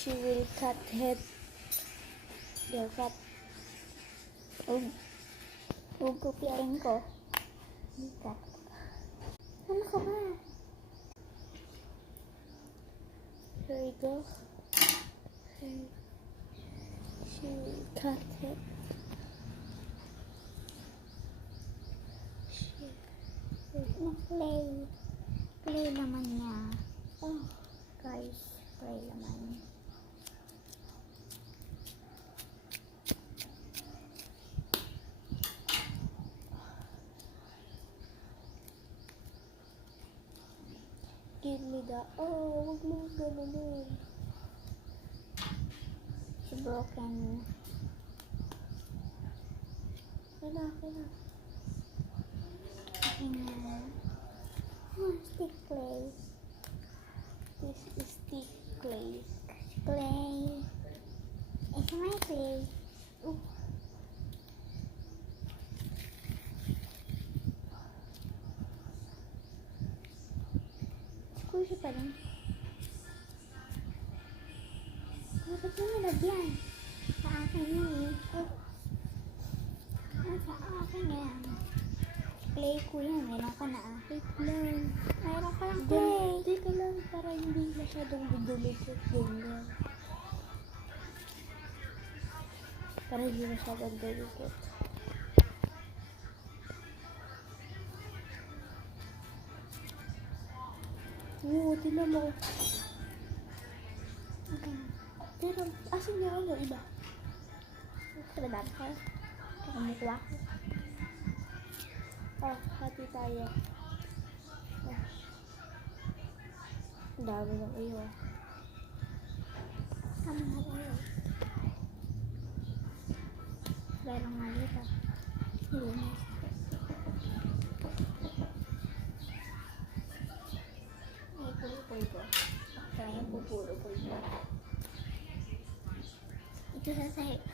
She will cut head. Your cut. Huwag kupitin ko. Cut. Ano ka ba? Here we go. Here. She will cut head. Clay. Clay naman niya. Oh. Guys, clay naman. Give me the... Oh, wag mo gano'n. She broken. Kaya. Kanya. Oh, stick clay. This is stick clay. Clay. It's my clay. Oh. Squishy pa rin. Bakit mo nilagyan? Sa akin yun eh. Oh. Sa akin yan. Clay ko yan. Meron ka na ah. Wait lang. Meron ka lang clay. Hindi ka lang para hindi masyadong dudumikit. Ganyan. Para hindi masyadong delicate. Oo, tinan mo. Okay. Pero, asan yung ano, iba? Sabadab ka. Kakamukwa ko. Oh, hati tayo. Oh. Ang dami ng iyo. Kami nga tayo. Meron nga dito. Linis. May pulpul ko. Kaya yung pupulpul ko. Ito sa sahig.